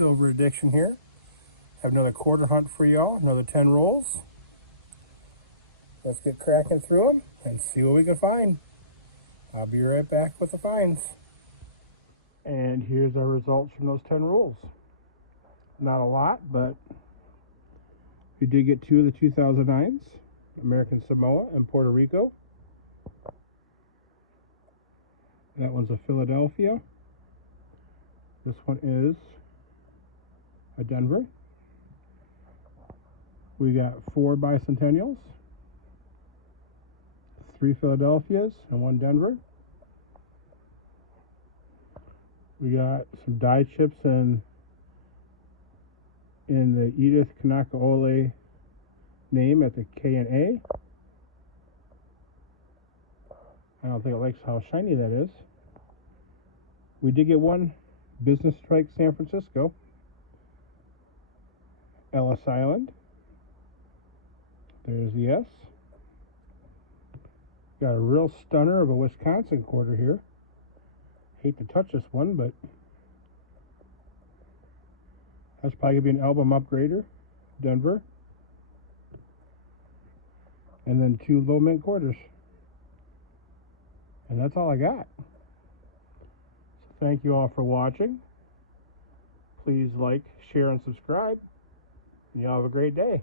Silver Addiction here. Have another quarter hunt for y'all, another 10 rolls. Let's get cracking through them and see what we can find. I'll be right back with the finds. And here's our results from those 10 rolls. Not a lot, but we did get 2 of the 2009s, American Samoa and Puerto Rico. That one's a Philadelphia. This one is a Denver. We got 4 bicentennials, 3 Philadelphias, and 1 Denver. We got some die chips in the Edith Kanakaole name at the K and A. I don't think it likes how shiny that is. We did get 1 Business Strike San Francisco, Ellis Island. There's the S. Got a real stunner of a Wisconsin quarter here. Hate to touch this one, but that's probably going to be an album upgrader, Denver. And then 2 low mint quarters. And that's all I got. So thank you all for watching. Please like, share, and subscribe. And y'all have a great day.